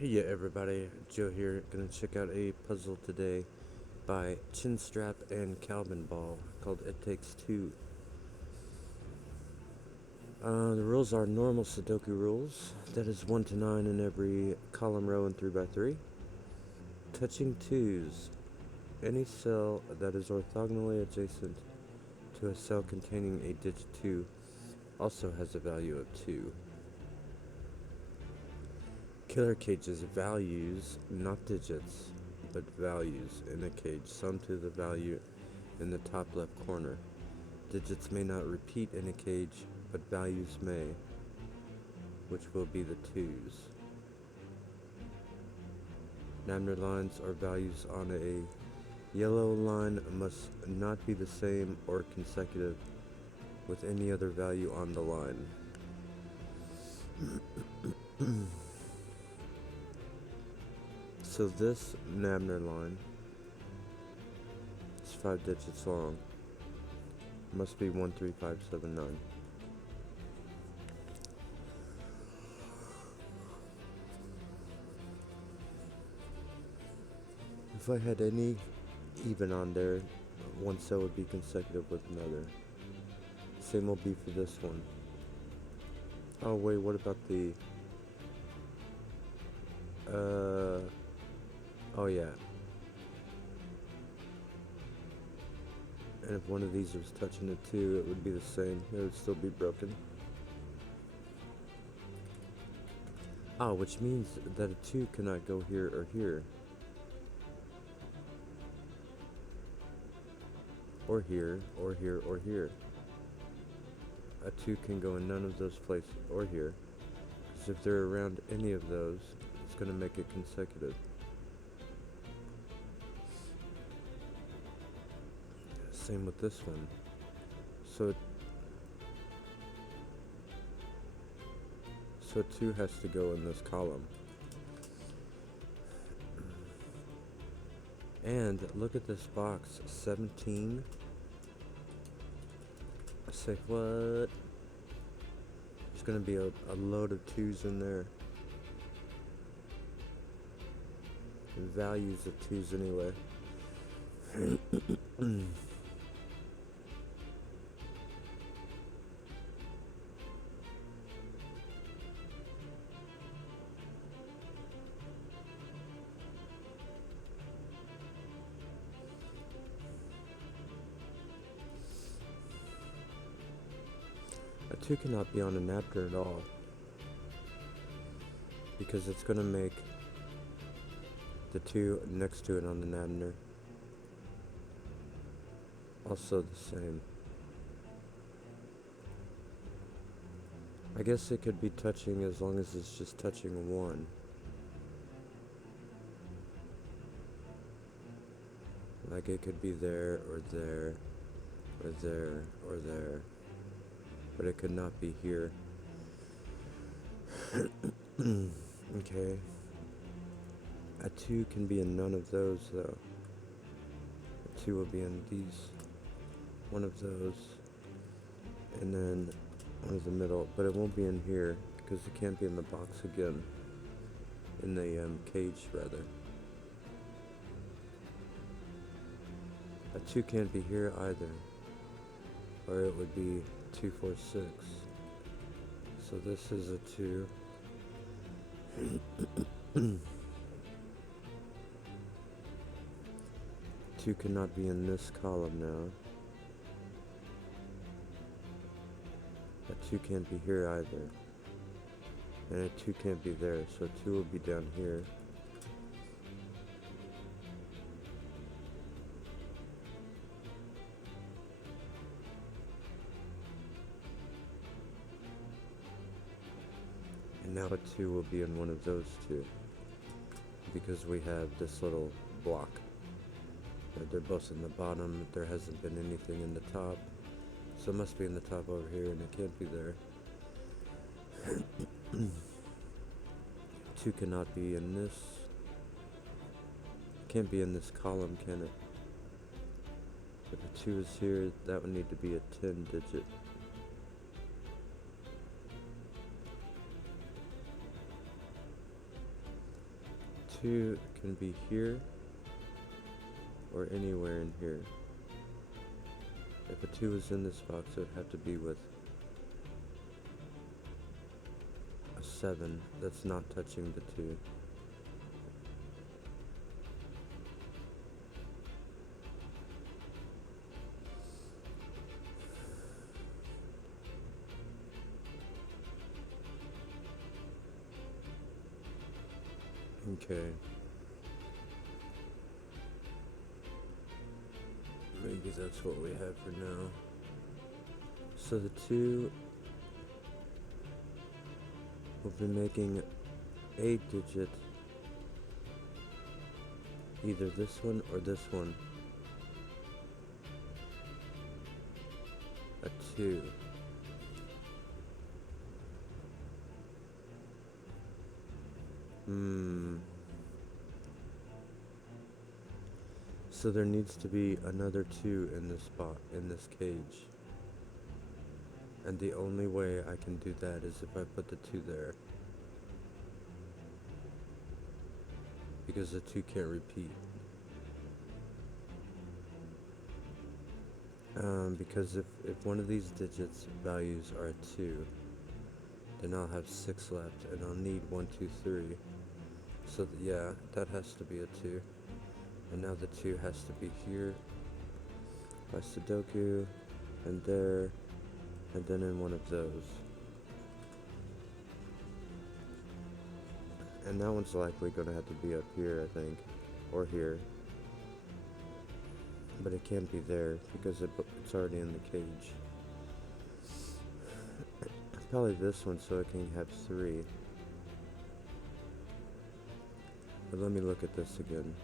Hey everybody, Joe here. Gonna check out a puzzle today by ChinStrap and Calvinball called It Takes Two. The rules are normal Sudoku rules. That is 1 to 9 in every column, row, and 3 by 3. Touching twos. Any cell that is orthogonally adjacent to a cell containing a digit 2 also has a value of 2. Killer cages values, not digits, but values in a cage sum to the value in the top left corner. Digits may not repeat in a cage, but values may, which will be the twos. Number lines are values on a yellow line must not be the same or consecutive with any other value on the line. So this Nabner line is 5 digits long. Must be 13579. If I had any even on there, one cell would be consecutive with another. Same will be for this one. Oh wait, what about the oh yeah. And if one of these was touching it too, it would be the same. It would still be broken. Ah, which means that a 2 cannot go here or here. Or here, or here, or here. A 2 can go in none of those places, or here. Because if they're around any of those, it's going to make it consecutive. Same with this one. So 2 has to go in this column. And look at this box, 17. I say, what? There's gonna be a load of 2s in there. And values of 2s anyway. A 2 cannot be on a napkin at all, because it's going to make the 2 next to it on the napkin also the same. I guess it could be touching as long as it's just touching 1. Like it could be there, or there, or there, or there. But it could not be here. Okay. A 2 can be in none of those though. A 2 will be in these, one of those, and then one of the middle, but it won't be in here because it can't be in the box again. In the cage rather. A 2 can't be here either, or it would be 2, 4, 6. So this is a 2. 2 cannot be in this column now. A 2 can't be here either. And a 2 can't be there, so a 2 will be down here. And now a 2 will be in one of those 2. Because we have this little block. They're both in the bottom. There hasn't been anything in the top. So it must be in the top over here, and it can't be there. 2 cannot be in this. Can't be in this column, can it? If a 2 is here, that would need to be a 10 digit. 2 can be here or anywhere in here. If a 2 was in this box, it would have to be with a 7 that's not touching the 2. Okay. Maybe that's what we have for now. So the 2 will be making a digit, either this one or this one. A 2. So there needs to be another 2 in this spot, in this cage. And the only way I can do that is if I put the 2 there. Because the 2 can't repeat. Because if one of these digits values are a 2, then I'll have 6 left, and I'll need 1, 2, 3. So yeah, that has to be a 2. And now the 2 has to be here by Sudoku, and there, and then in one of those. And that one's likely going to have to be up here, I think, or here. But it can't be there because it's already in the cage. Probably this one so it can have 3. But let me look at this again.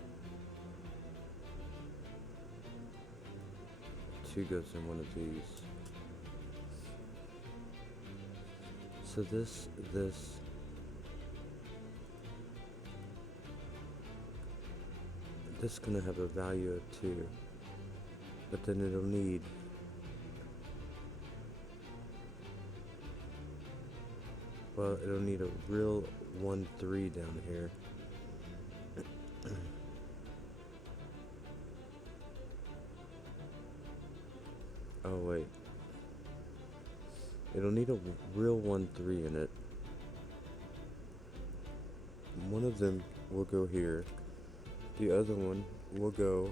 2 goes in one of these. So this gonna have a value of 2, but then it'll need a real 1, 3 down here. Oh wait. It'll need a real 1, 3 in it. One of them will go here. The other one will go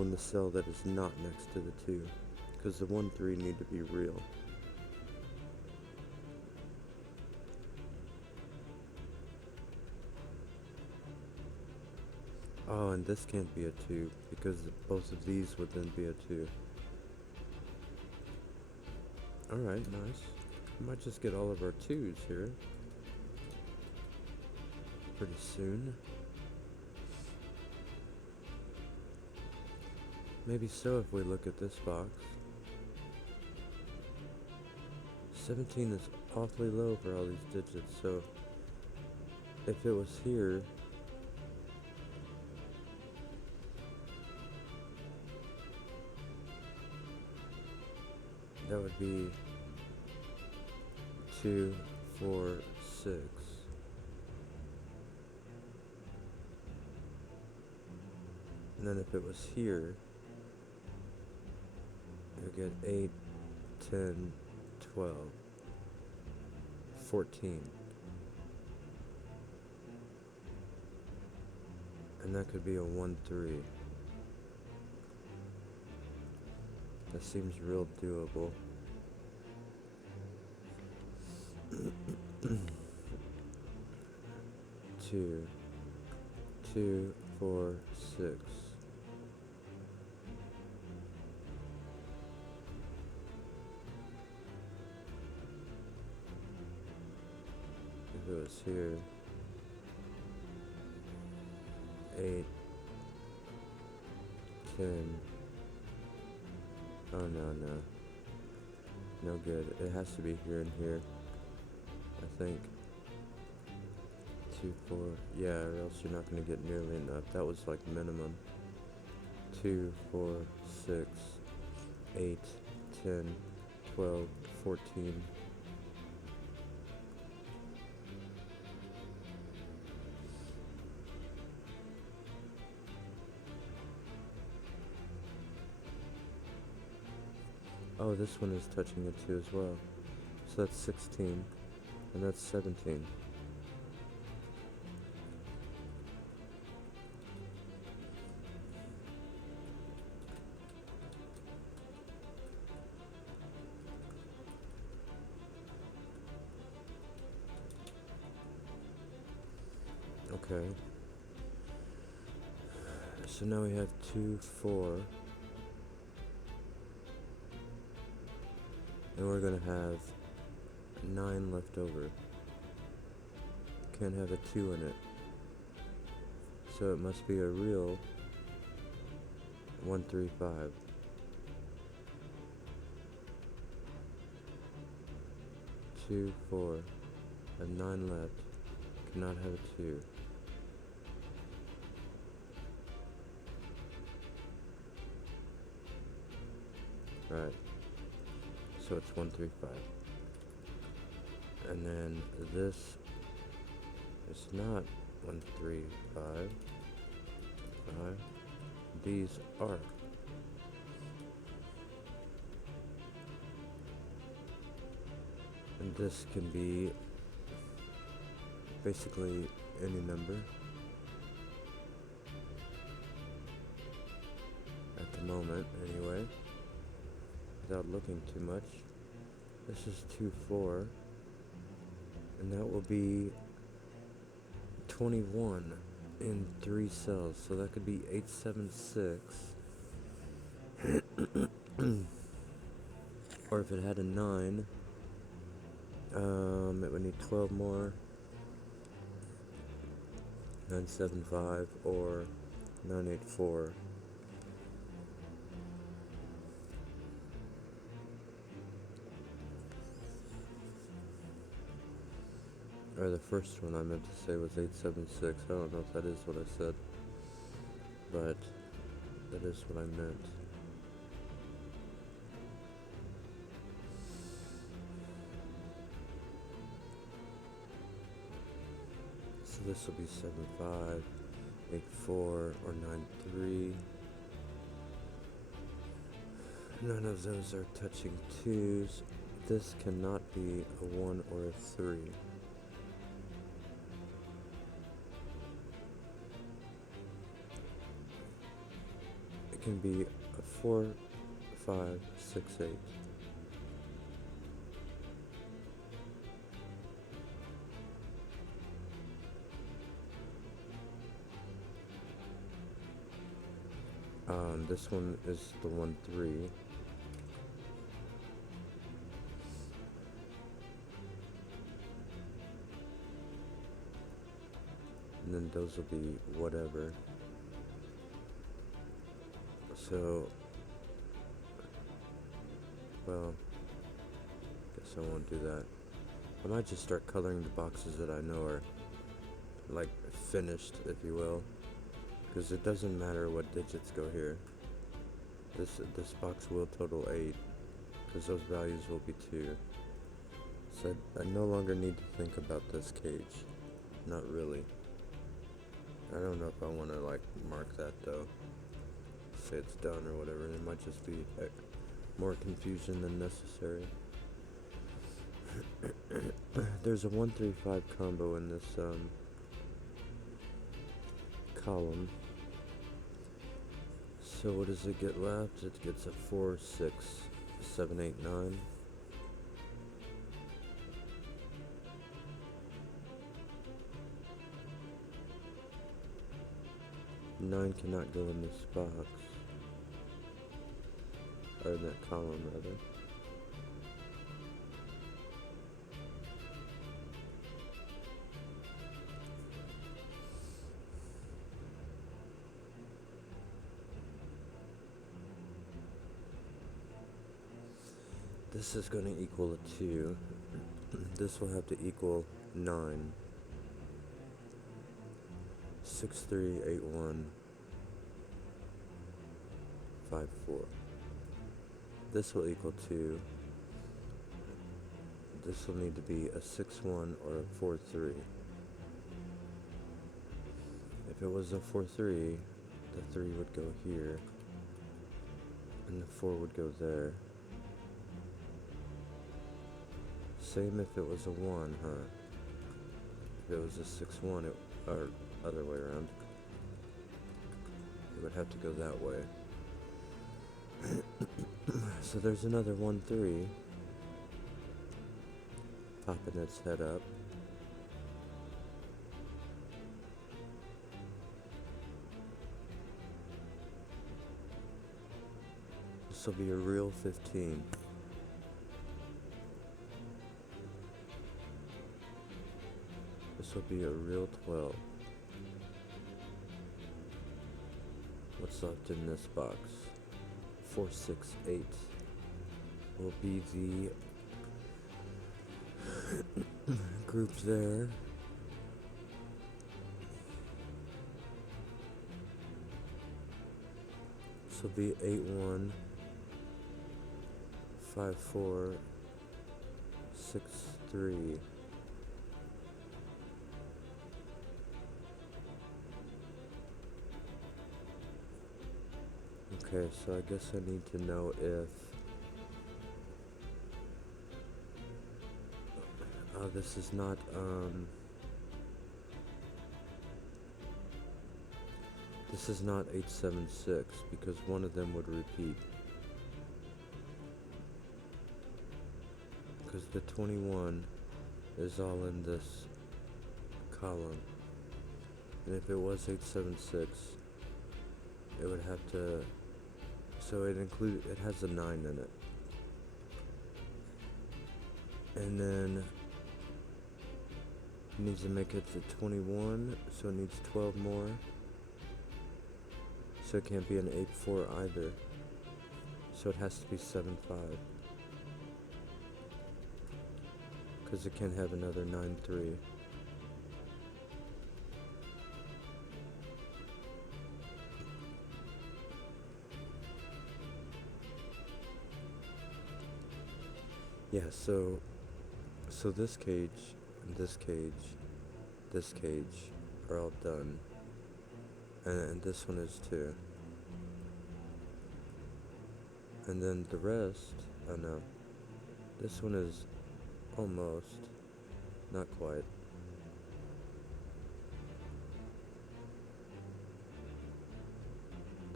in the cell that is not next to the 2. Because the 1, 3 need to be real. Oh, and this can't be a 2, because both of these would then be a 2. Alright, nice. We might just get all of our 2s here pretty soon. Maybe so if we look at this box. 17 is awfully low for all these digits, so if it was here, that would be 2, 4, 6. And then if it was here, you would get 8, 10, 12, 14. And that could be a 1, 3. That seems real doable. Two, 2, 4, 6. If it was here, 8, 10. Oh no. No good. It has to be here and here, I think. 2, 4. Yeah, or else you're not going to get nearly enough. That was like minimum. 2, 4, 6, 8, 10, 12, 14. Oh, this one is touching it too as well. So that's 16, and that's 17. Okay. So now we have 2, 4. And we're gonna have 9 left over. Can't have a 2 in it. So it must be a real 1, 3, 5. 2, 4. Have 9 left. Cannot have a 2. Right. So it's 1, 3, 5. And then this is not 1, 3, 5. 5. These are. And this can be basically any number at the moment, anyway, without looking too much. This is 2, 4, and that will be 21 in 3 cells, so that could be 8, 7, 6. Or if it had a 9, it would need 12 more. 975 or 984. Or the first one I meant to say was 876. I don't know if that is what I said, but that is what I meant. So this will be 75, 84, or 93. None of those are touching 2s. This cannot be a 1 or a 3. It can be a 4, 5, 6, 8. This one is the 1, 3. And then those will be whatever. So, well, guess I won't do that. I might just start coloring the boxes that I know are, like, finished, if you will. Because it doesn't matter what digits go here. This box will total 8, because those values will be 2. So I no longer need to think about this cage. Not really. I don't know if I want to, like, mark that, though. Say it's done or whatever. It might just be more confusion than necessary. There's a 1, 3, 5 combo in this column. So what does it get left? It gets a 4, 6, 7, 8, 9. Nine cannot go in this box. Or in that column, rather. This is going to equal a 2. This will have to equal 9. 6, 3, 8, 1, 5, 4. This will equal 2. this will need to be a 6-1 or a 4-3. If it was a 4-3, the 3 would go here, and the 4 would go there. Same if it was a 1, huh? If it was a 6-1, or other way around, it would have to go that way. So there's another 1-3 popping its head up. This will be a real 15. This will be a real 12. What's left in this box? 4, 6, 8 will be the group there. This will be 8-1, 5-4, 6-3. Okay, so I guess I need to know if this is not this is not 8-7-6 because one of them would repeat. Because the 21 is all in this column. And if it was 8-7-6, it would have to, so it has a 9 in it. And then it needs to make it to 21, so it needs 12 more. So it can't be an 8-4 either. So it has to be 7-5. Because it can't have another 9-3. Yeah, so this cage, this cage, this cage are all done. And this one is too. And then the rest, oh no. This one is almost, not quite.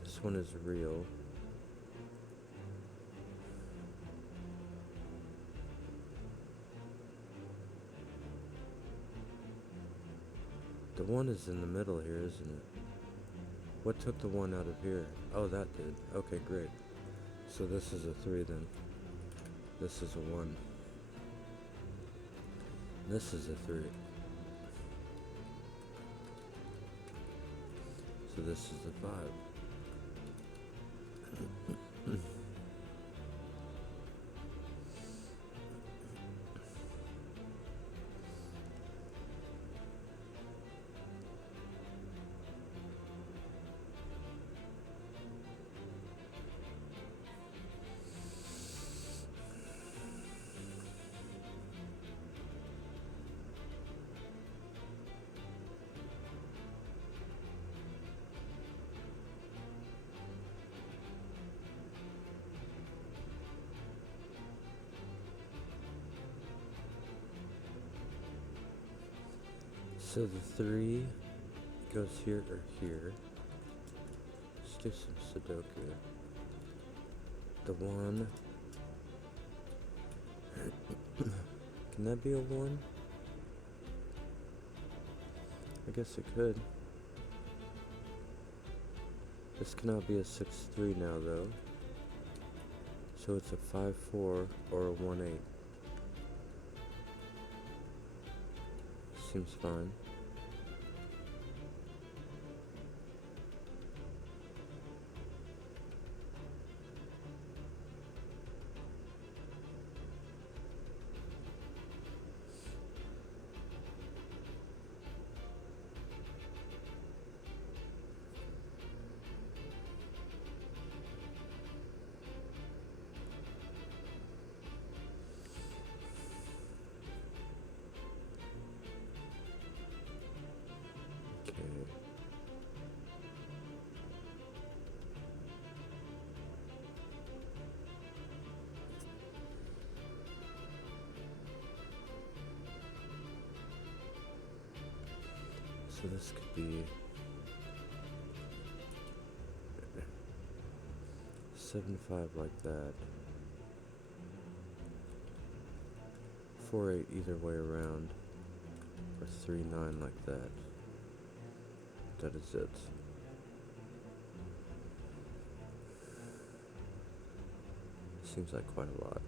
This one is real. The 1 is in the middle here, isn't it? What took the 1 out of here? Oh, that did. Okay, great. So this is a 3 then. This is a 1. This is a 3. So this is a 5. So the 3 goes here or here. Let's do some Sudoku. The 1. Can that be a 1? I guess it could. This cannot be a 6-3 now though. So it's a 5-4 or a 1-8. Seems fine. So this could be 7-5 like that. 4-8 either way around. Or 3-9 like that. That is it. Seems like quite a lot.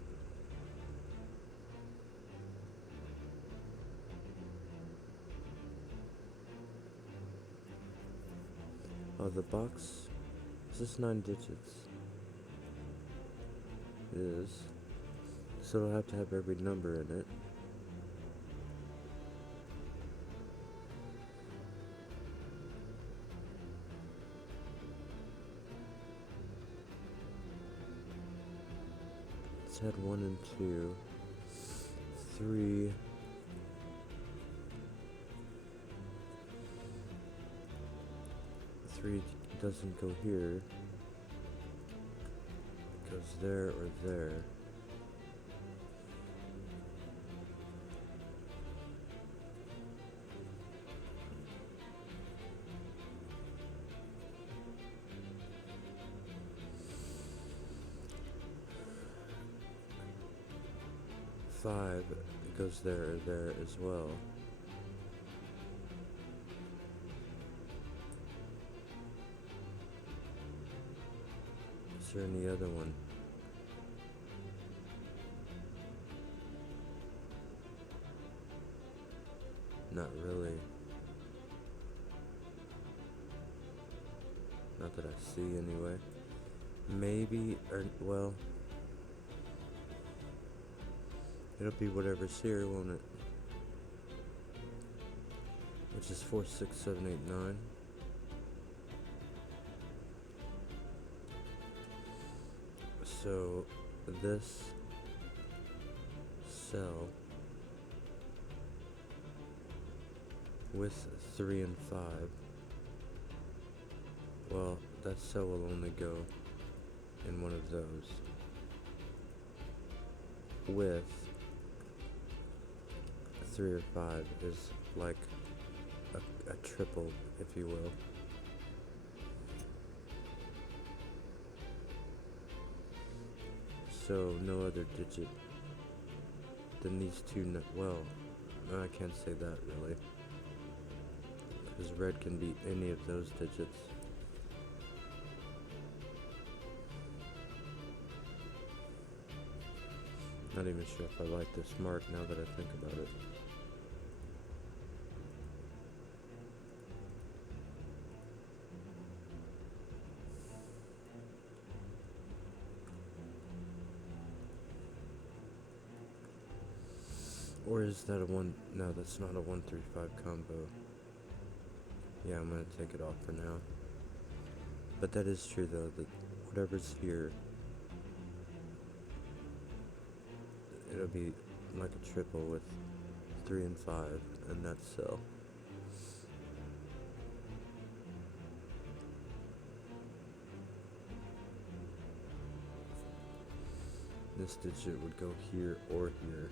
Oh, the box, is this 9 digits? It is. So it'll have to have every number in it. It's had 1 and 2. 3. Three doesn't go here. It goes there or there. Five goes there or there as well. Is there any other one? Not really. Not that I see anyway. Maybe, or, well, it'll be whatever's here, won't it? Which is 4, 6, 7, 8, 9. So this cell with 3 and 5, well, that cell will only go in one of those. With 3 or 5 is like a triple, if you will. So no other digit than these two, well, I can't say that really, because red can be any of those digits. Not even sure if I like this mark now that I think about it. Or is that a 1? No, that's not a 1, 3, 5 combo. Yeah, I'm gonna take it off for now. But that is true though, that whatever's here, it'll be like a triple with 3 and 5 and that cell. This digit would go here or here.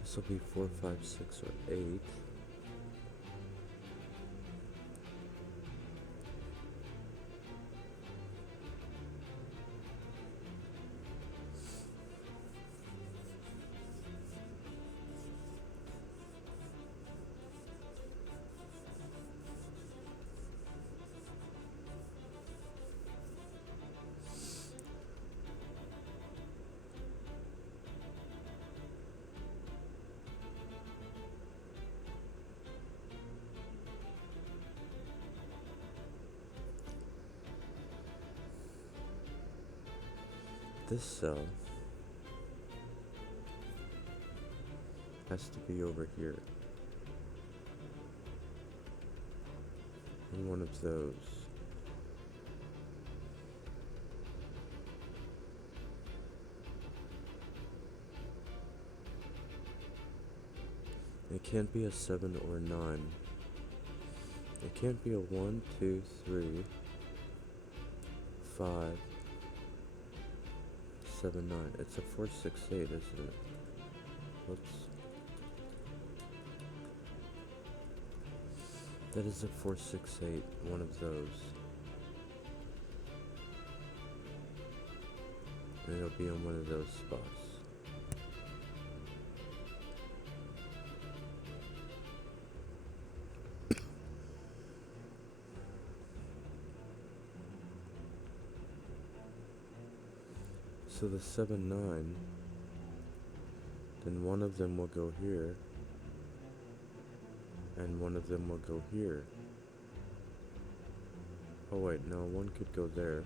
This will be 4, 5, 6, or 8. this cell has to be over here. In one of those. It can't be a 7 or a 9. It can't be a 1, 2, 3, 5, 7, 9. It's a 4, 6, 8, isn't it? Whoops. That is a 4, 6, 8, one of those. And it'll be on one of those spots. So the 7, 9, then one of them will go here, and one of them will go here. Oh wait, no, one could go there.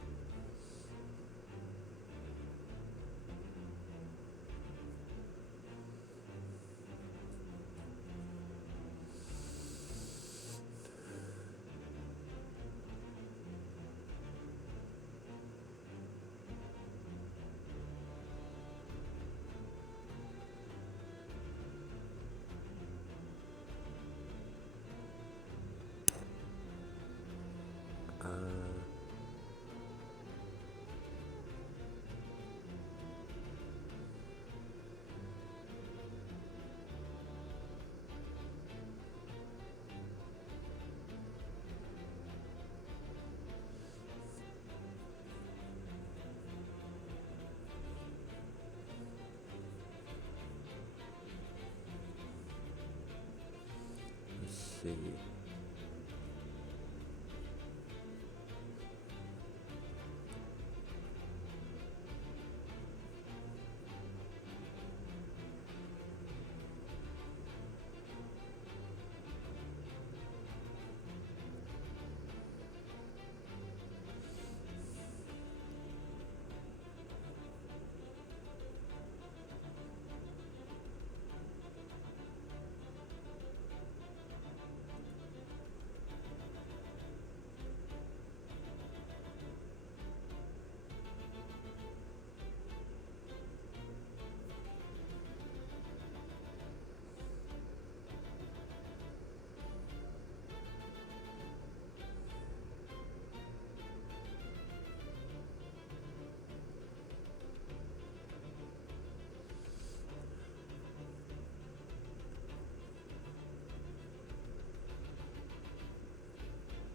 Let's see.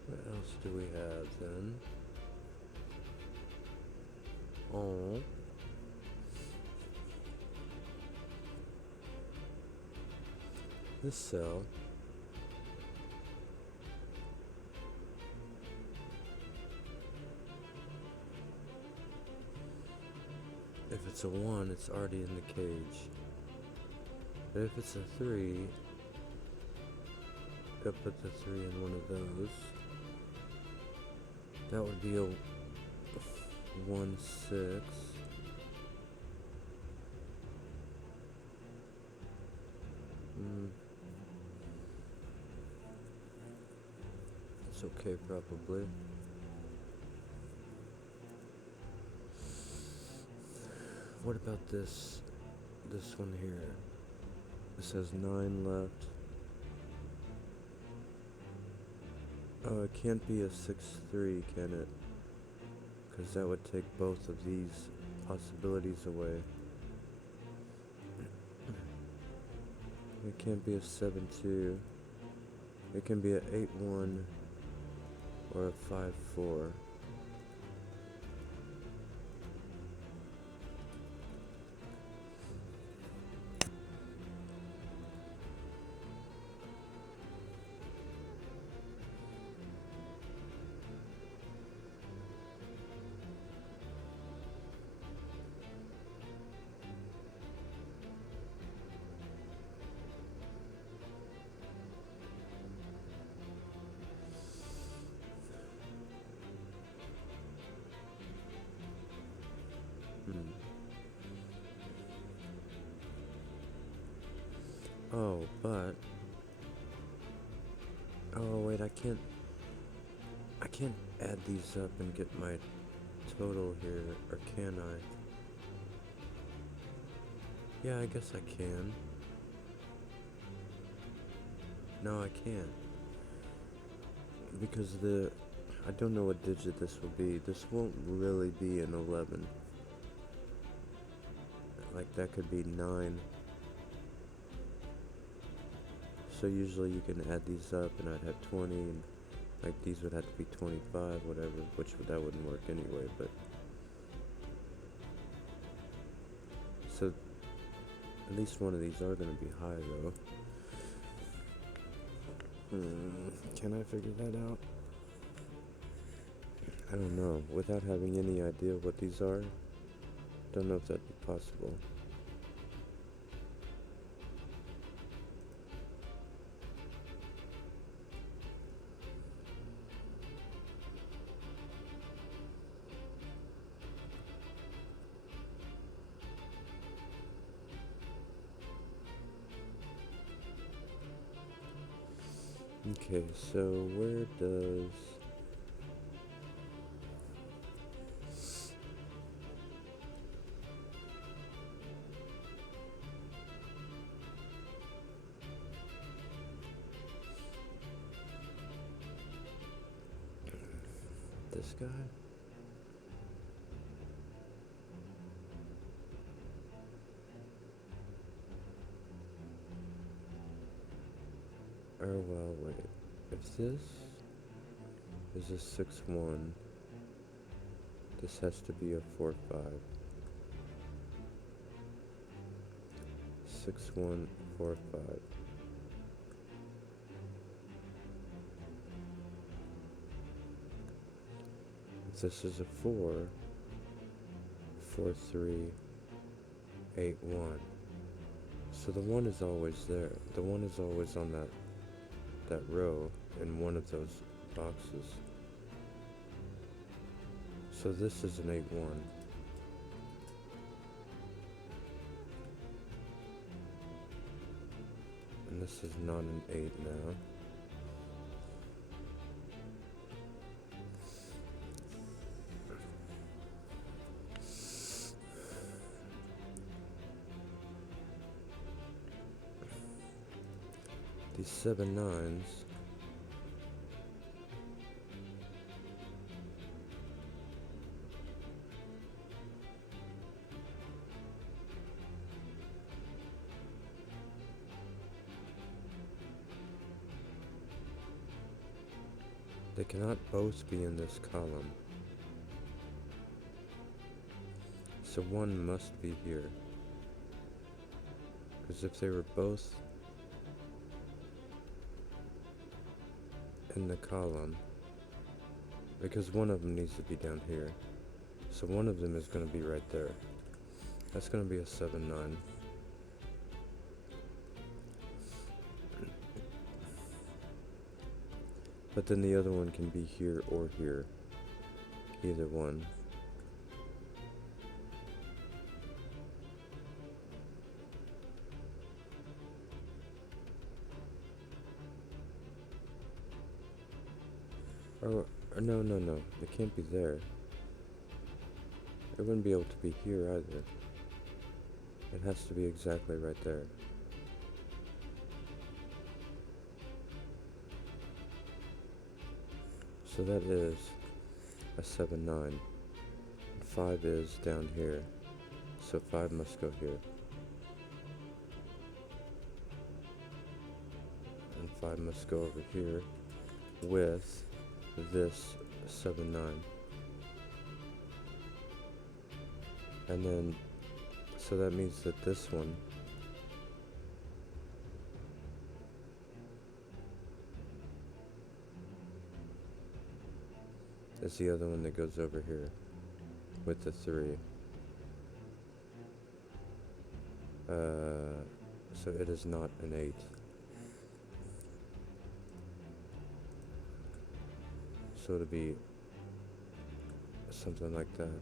What else do we have then? Oh. This cell. If it's a 1, it's already in the cage. But if it's a 3, I'll put the 3 in one of those. That would be a 1, 6. It's okay, probably. What about this one here? This has 9 left. Oh, it can't be a 6-3, can it? Because that would take both of these possibilities away. It can't be a 7-2. It can be a 8-1 or a 5-4. Oh, but... Oh, wait, I can't add these up and get my total here, or can I? Yeah, I guess I can. No, I can't. Because I don't know what digit this will be. This won't really be an 11. Like, that could be 9. So usually you can add these up and I'd have 20, and like these would have to be 25, whatever, that wouldn't work anyway, but... So, at least one of these are going to be high, though. Can I figure that out? I don't know. Without having any idea what these are, don't know if that'd be possible. Okay, so where does... this guy? Oh, well, wait. If this is a 6-1, this has to be a 4-5. 6-1, 4-5. If this is a 4, 4-3, 8-1. So the 1 is always there. The 1 is always on that row in one of those boxes. So this is an 8-1. And this is not an 8 now. These 7 9s. They cannot both be in this column. So one must be here. Because if they were both in the column, because one of them needs to be down here. So one of them is going to be right there. That's going to be a 7 9. But then the other one can be here or here. Either one. Or no. It can't be there. It wouldn't be able to be here either. It has to be exactly right there. So that is a 7 9. And 5 is down here. So 5 must go here. And 5 must go over here with this 7 9. And then, so that means that this one is the other one that goes over here with the 3. So it is not an 8. So it'll be something like that.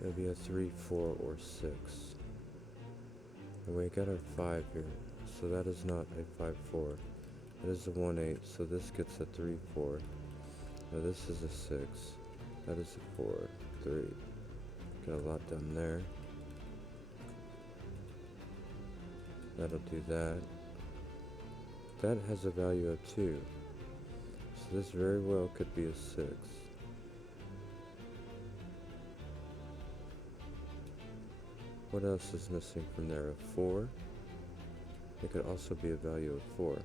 It'll be a 3, 4, or 6. We got our 5 here, so that is not a 5-4. That is a 1-8, so this gets a 3-4. Now this is a 6. That is a 4-3. Got a lot down there. That'll do that. That has a value of 2. So this very well could be a 6. What else is missing from there? A 4? It could also be a value of 4.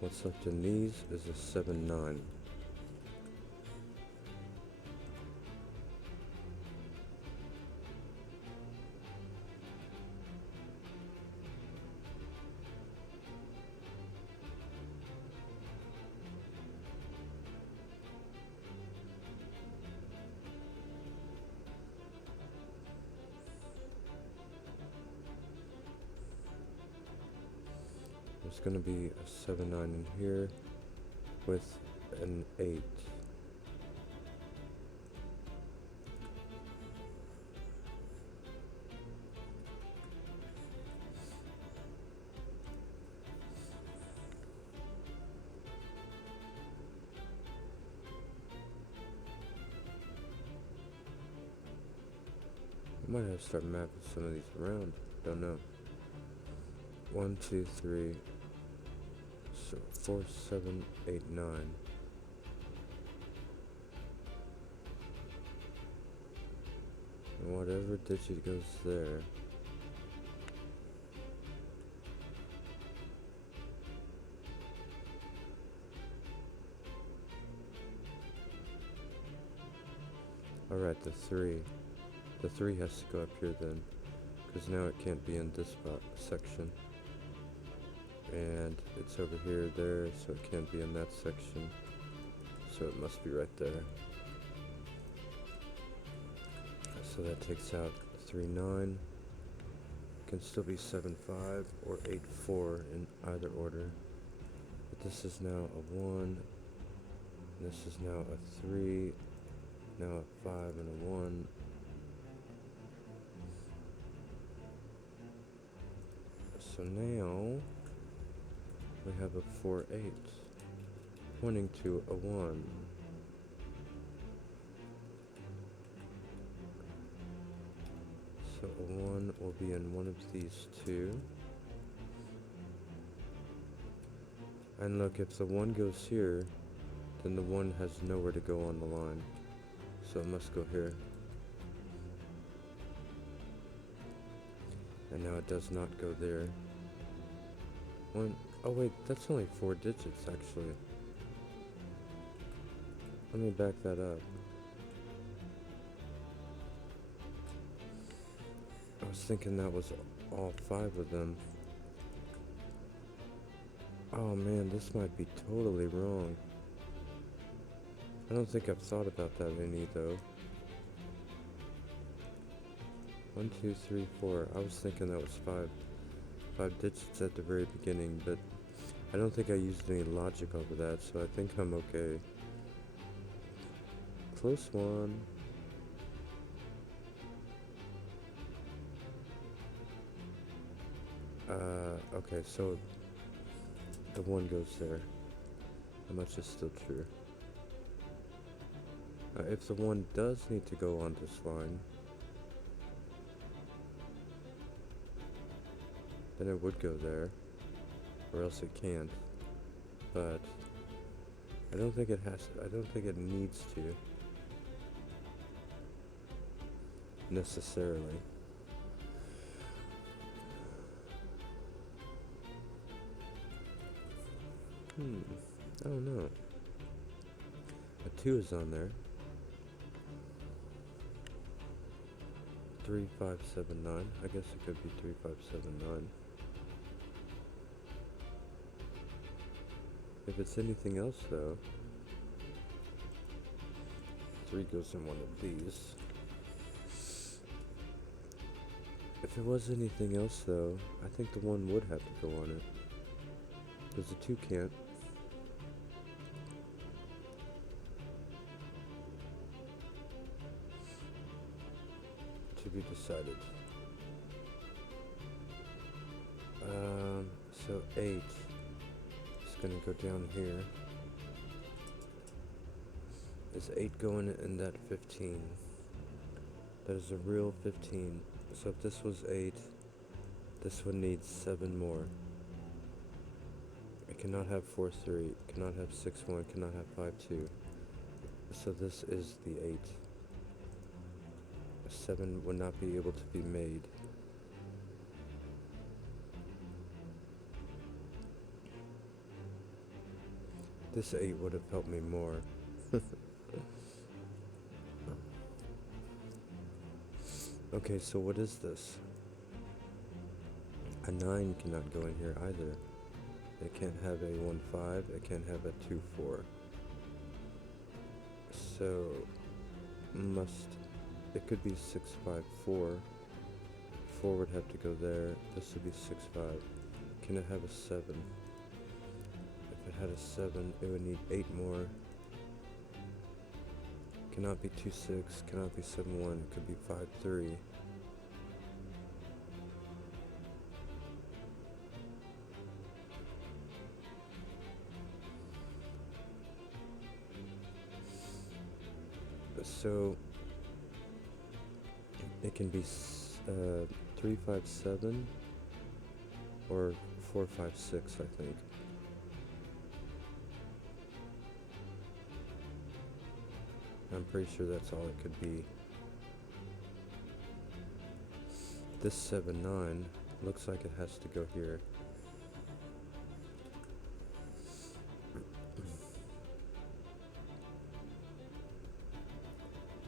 What's left in these is a 7-9. There's going to be a 7-9 in here with an 8. I might have to start mapping some of these around. Don't know. 1, 2, 3. So 4, 7, 8, 9. And whatever digit goes there. Alright, the 3. The 3 has to go up here then, because now it can't be in this section. And it's over here, there, so it can't be in that section. So it must be right there. So that takes out 3-9. Can still be 7-5 or 8-4 in either order. But this is now a 1. This is now a 3. Now a 5 and a 1. So now we have a 4-8 pointing to a 1. So a 1 will be in one of these two. And look, if the 1 goes here, then the 1 has nowhere to go on the line. So it must go here. And now it does not go there. 1, oh wait, that's only 4 digits actually. Let me back that up. I was thinking that was all 5 of them. Oh man, this might be totally wrong. I don't think I've thought about that any though. 1, 2, 3, 4. I was thinking that was 5 digits at the very beginning, but I don't think I used any logic over that, so I think I'm okay. Close one. Okay, so the 1 goes there. How much is still true? If the 1 does need to go on this line, then it would go there, or else it can't. But I don't think it has. I don't think it needs to necessarily. I don't know. A 2 is on there. 3, 5, 7, 9. I guess it could be 3, 5, 7, 9. If it's anything else, though, 3 goes in one of these. If it was anything else, though, I think the 1 would have to go on it. Because the 2 can't. To be decided. So 8 is going to go down here. Is 8 going in that 15? That is a real 15. So if this was 8, this one needs 7 more. It cannot have 4, 3, cannot have 6, 1, cannot have 5, 2. So this is the 8. 7 would not be able to be made. This 8 would have helped me more. Okay, so what is this? A 9 cannot go in here either. It can't have a 1, 5. It can't have a 2, 4. So, it could be 6, 5, 4. 4 would have to go there. This would be 6, 5. Can it have a 7? If it had a 7, it would need 8 more. Cannot be 2, 6. Cannot be 7, 1. It could be 5, 3. So it can be 3, 5, 7 or 4, 5, 6, I think. I'm pretty sure that's all it could be. This 7, 9 looks like it has to go here.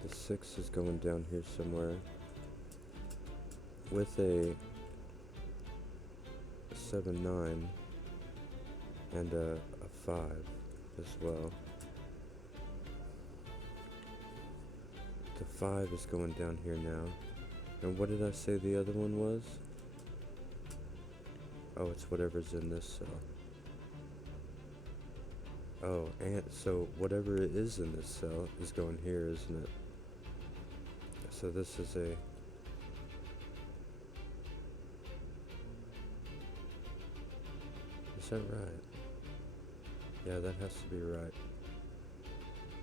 The 6 is going down here somewhere with a 7, 9 and a 5 as well. The 5 is going down here now. And what did I say the other one was? Oh, it's whatever's in this cell. Oh, and so whatever it is in this cell is going here, isn't it? So this is a... Is that right? Yeah, that has to be right.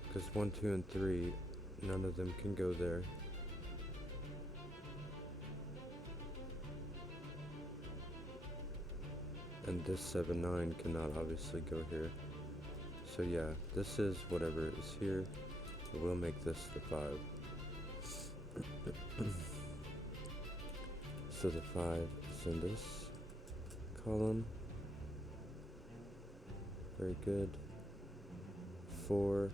Because 1, 2, and 3, none of them can go there. And this 7, 9 cannot obviously go here. So yeah, this is whatever is here. We'll make this the 5. So the 5 is in this column. Very good. 4.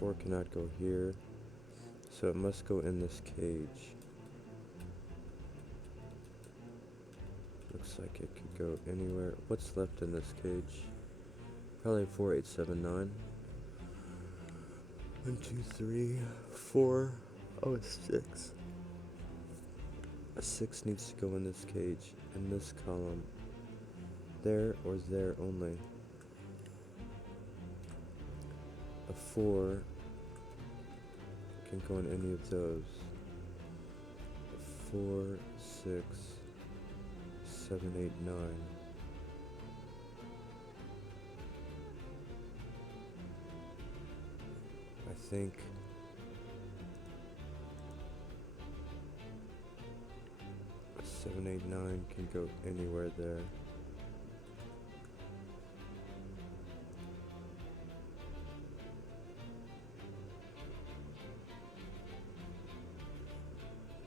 4 cannot go here. So it must go in this cage. Looks like it could go anywhere. What's left in this cage? Probably 4, 8, 7, 9. 1, 2, 3, 4. Oh, it's 6. A 6 needs to go in this cage, in this column. There or there only. A 4 can go in any of those. 4, 6, 7, 8, 9. I think a 7, 8, 9 can go anywhere there.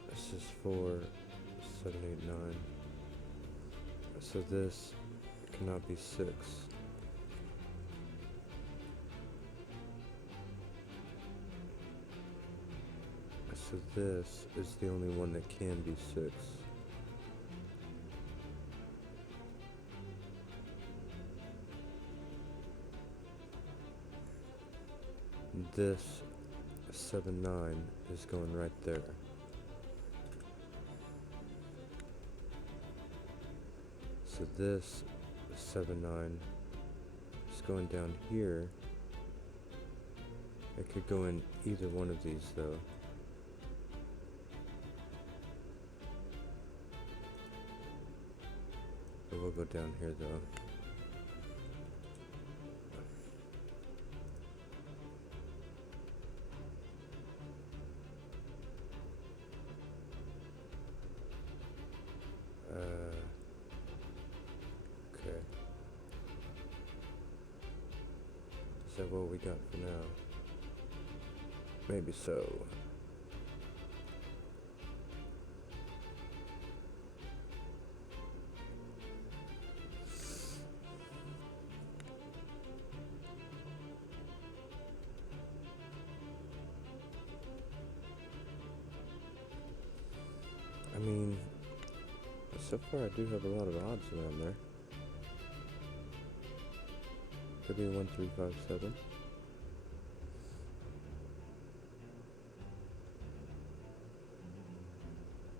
This is 4, 7, 8, 9. So this cannot be 6. So this is the only one that can be 6. This 7, 9 is going right there. So this 7, 9 is going down here. It could go in either one of these though. But we'll go down here though. Okay. Is that what we got for now? Maybe so. I mean, so far I do have a lot of odds around there. Could be 1, 3, 5, 7.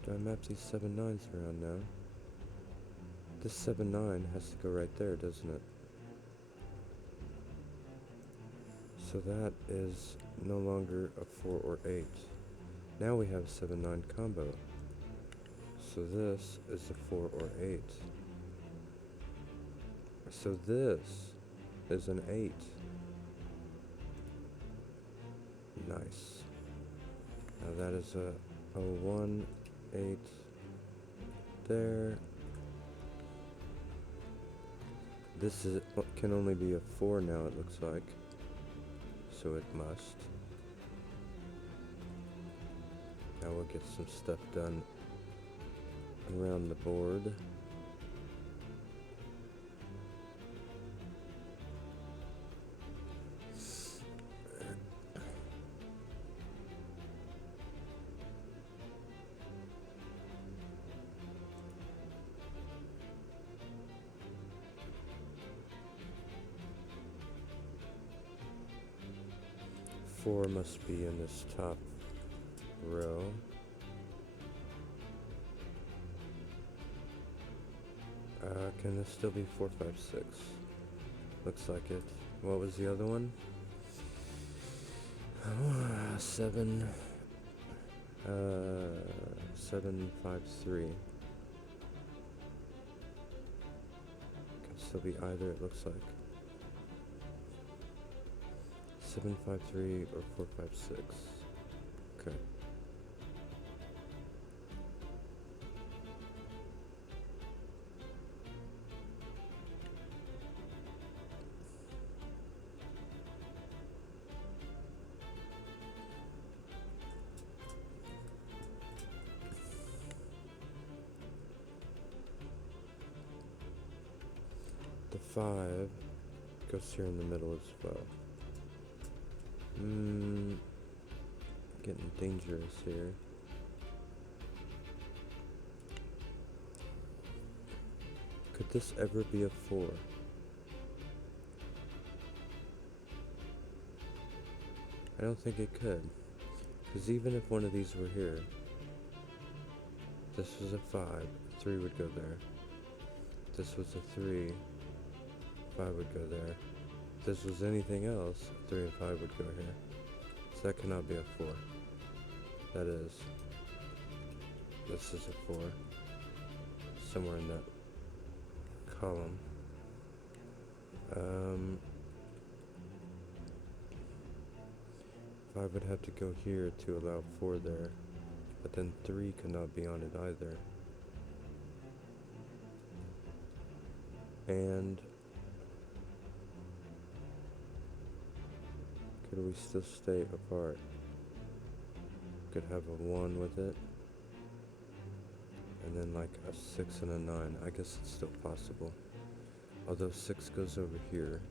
Do I map these 7 9s around now? This 7 9 has to go right there, doesn't it? So that is no longer a 4 or 8. Now we have a 7 9 combo. So this is a 4 or 8. So this is an 8. Nice. Now that is a 1, 8 there. This is can only be a 4 now, it looks like. So it must. Now we'll get some stuff done around the board. Four must be in this top row. Can this still be 4, 5, 6? Looks like it. What was the other one? 7, 7, 5, 3. Can still be either, it looks like. 7, 5, 3 or 4, 5, 6. Okay. The 5 goes here in the middle as well. Getting dangerous here. Could this ever be a 4? I don't think it could. Because even if one of these were here, this was a 5, 3 would go there. This was a 3, 5 would go there. If this was anything else, 3 and 5 would go here. So that cannot be a 4. That is. This is a 4. Somewhere in that column. 5 would have to go here to allow 4 there. But then 3 could not be on it either. And could we still stay apart? Could have a 1 with it. And then like a 6 and a 9. I guess it's still possible. Although 6 goes over here.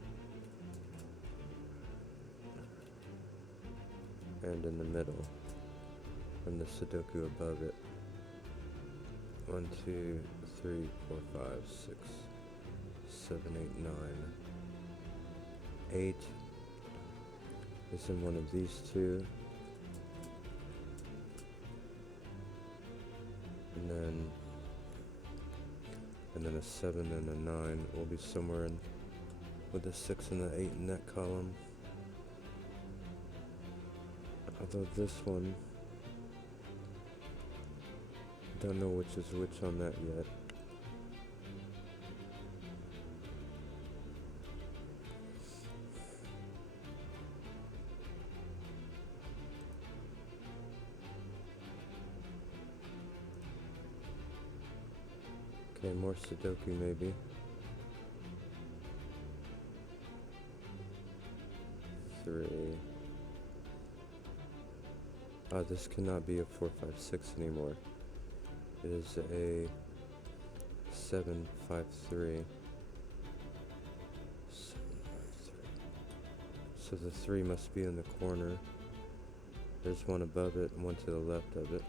And in the middle. And the Sudoku above it. 1, 2, 3, 4, 5, 6, 7, 8, 9. 8 is in one of these two. And then a 7 and a 9 will be somewhere in with the 6 and the 8 in that column. Though this one, don't know which is which on that yet. Okay, more Sudoku maybe. 3. This cannot be a 4, 5, 6 anymore. It is a 7, 5, 3. 7, 5, 3. So the 3 must be in the corner. There's one above it and one to the left of it.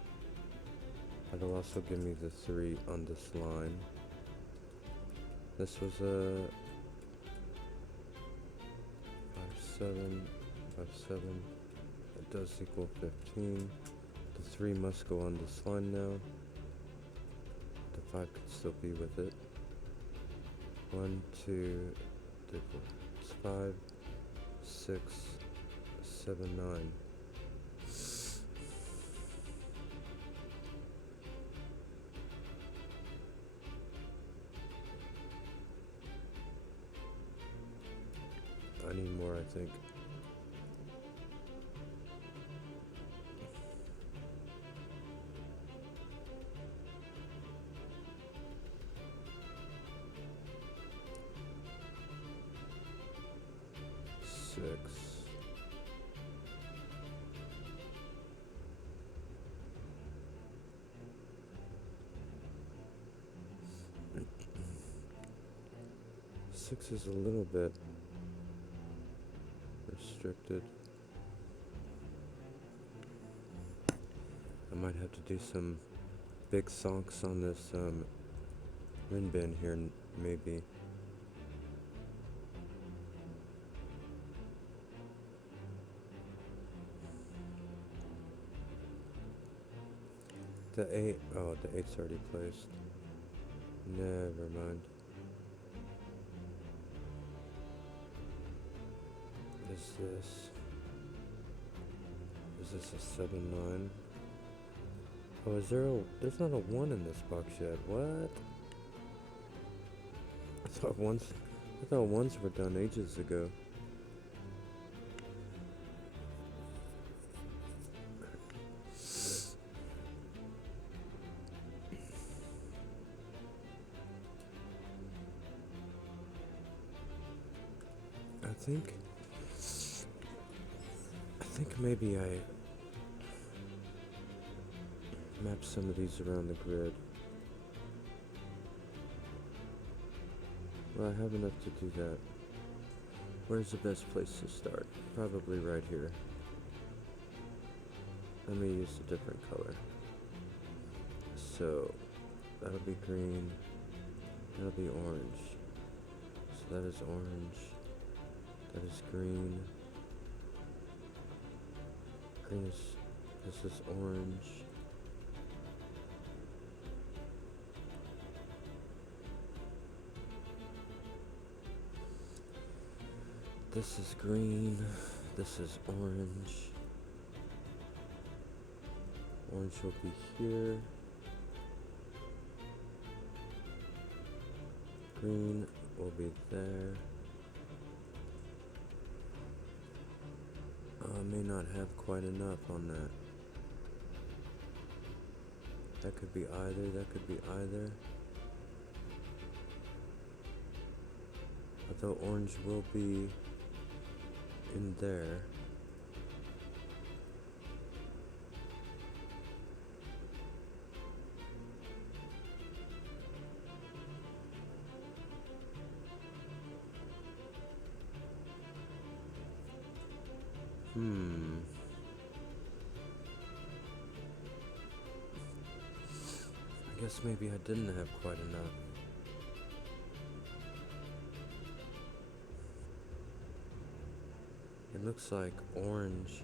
That'll also give me the 3 on this line. This was a 5, 7, 5, 7. It does equal 15. The 3 must go on this line now. The 5 could still be with it. 1, 2, 3, 4. It's 5, 6, 7, 9. I need more, I think. Six is a little bit restricted. I might have to do some big sonks on this rin bin here, maybe. The 8, oh, the 8's already placed. Never mind. What is this? Is this a 7, 9? Oh, is there there's not a 1 in this box yet. What? I thought ones were done ages ago. I think maybe I map some of these around the grid. Well, I have enough to do that. Where's the best place to start? Probably right here. Let me use a different color. So, that'll be green. That'll be orange. So that is orange. That is green. Green is, this is orange. This is green. This is orange. Orange will be here. Green will be there. I may not have quite enough on that. That could be either, that could be either. Although orange will be in there. I guess maybe I didn't have quite enough. It looks like orange,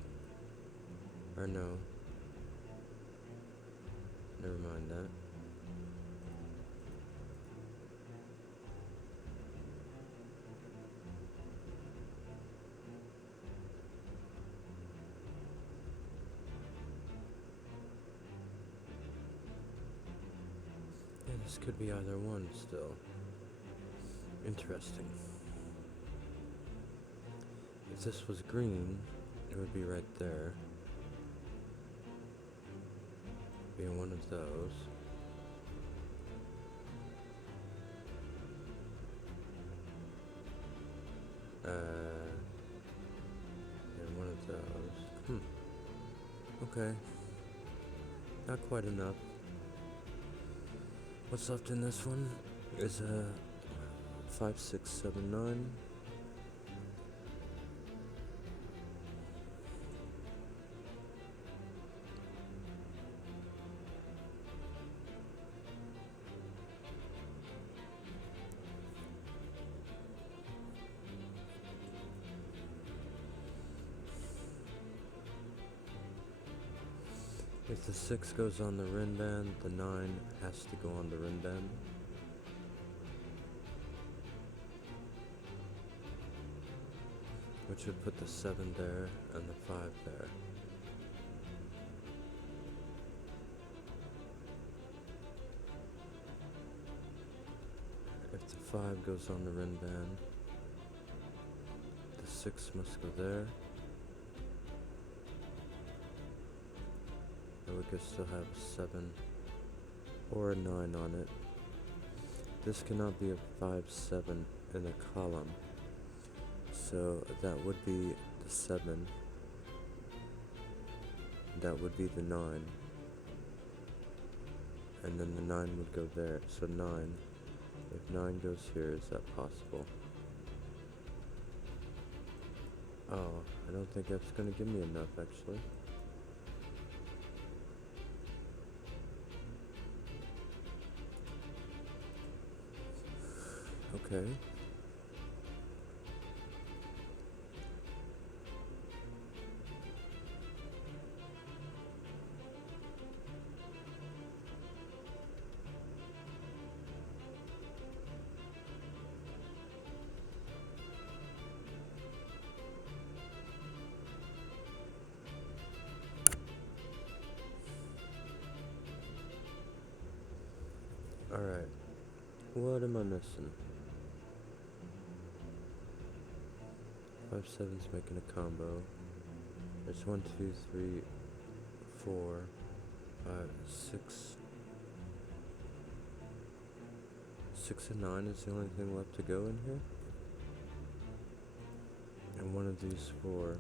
or no, never mind that. This could be either one still. Interesting. If this was green, it would be right there. Being one of those. And one of those. Okay. Not quite enough. What's left in this one is a 5, 6, 7, 9. If the 6 goes on the rin band, the 9 has to go on the rin band. Which would put the 7 there and the 5 there. If the 5 goes on the rin band, the 6 must go there. And we could still have a 7 or a 9 on it. This cannot be a 5, 7 in a column. So that would be the 7. That would be the 9. And then the 9 would go there. So 9. If 9 goes here, is that possible? Oh, I don't think that's going to give me enough actually. Okay. Alright. What am I missing? 5, 7's making a combo. There's 1, 2, 3, 4, 5, 6. 6 and 9 is the only thing left to go in here. And one of these 4.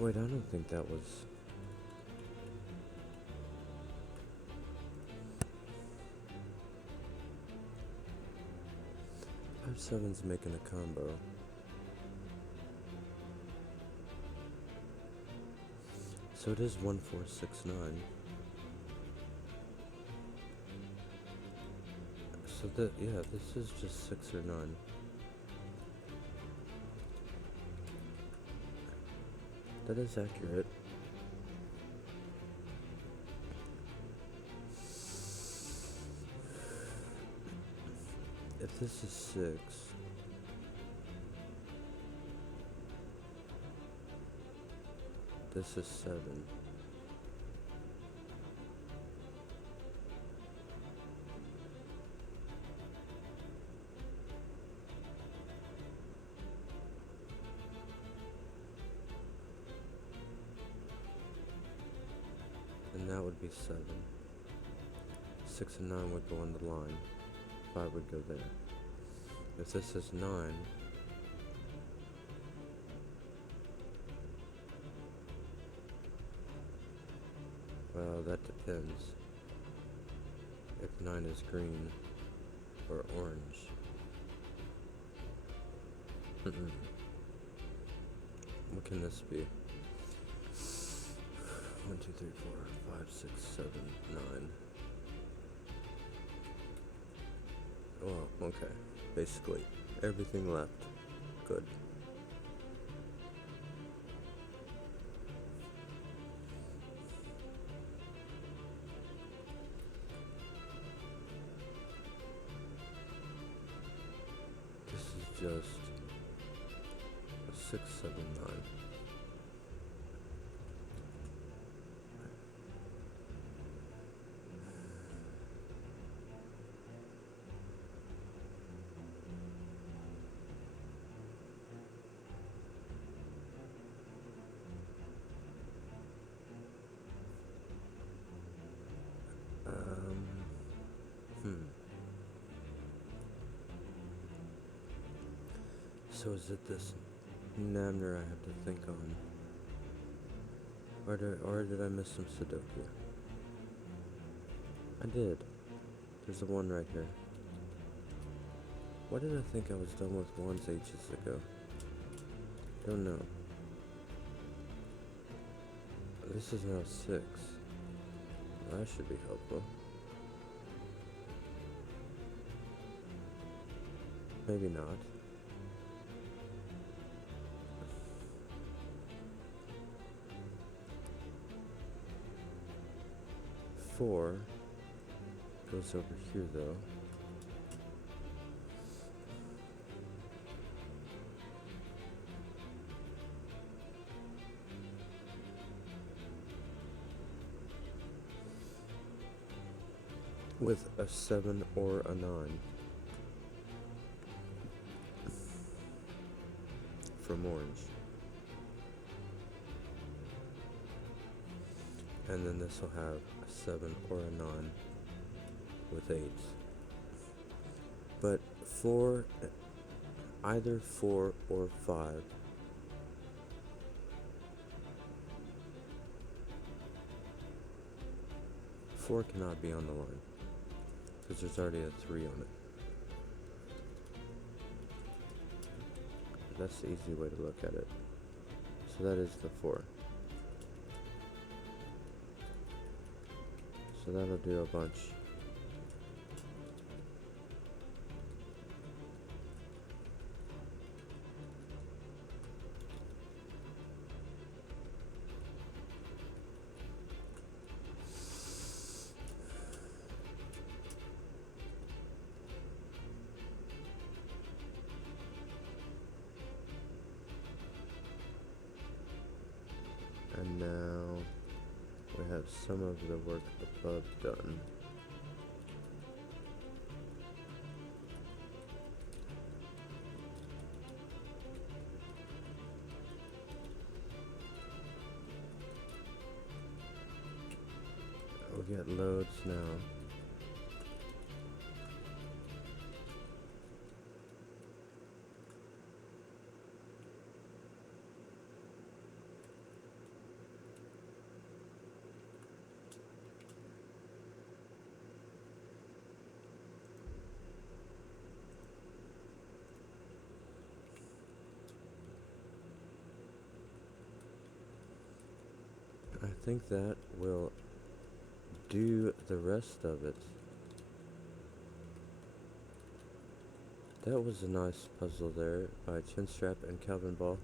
Wait, I don't think that was... Five, 7's making a combo. So it is 1, 4, 6, 9. So that, yeah, this is just 6 or 9. That is accurate. If this is 6, this is 7. And that would be 7. 6 and 9 would go on the line. 5 would go there. If this is 9, well, that depends. If 9 is green or orange. What can this be? 1, 2, 3, 4, 5, 6, 7, 9. well, okay. Basically, everything left. Good. This is just a 6, 7, 9. Hmm. So is it this Namner I have to think on? Or did I miss some Sudoku? I did. There's a 1 right here. Why did I think I was done with 1s ages ago? Don't know. This is now 6. That should be helpful. Maybe not. Four goes over here though. With a 7 or a 9 from orange. And then this will have a 7 or a 9 with 8s. But either 4 or 5. Four cannot be on the line because there's already a 3 on it. That's the easy way to look at it. So that is the 4. So that'll do a bunch. And now we have some of the work above done. We'll get loads now. I think that will do the rest of it. That was a nice puzzle there by ChinStrap and Calvinball.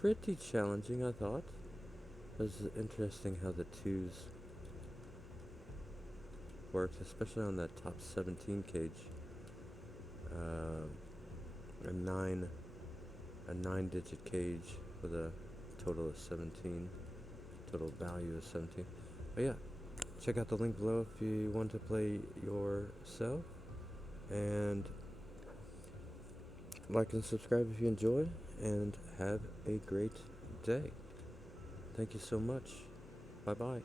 Pretty challenging, I thought. It was interesting how the 2s worked, especially on that top 17 cage. A 9-digit cage with a total of 17. Total value of 17. But yeah, check out the link below if you want to play yourself, and like and subscribe if you enjoy, and have a great day. Thank you so much. Bye bye.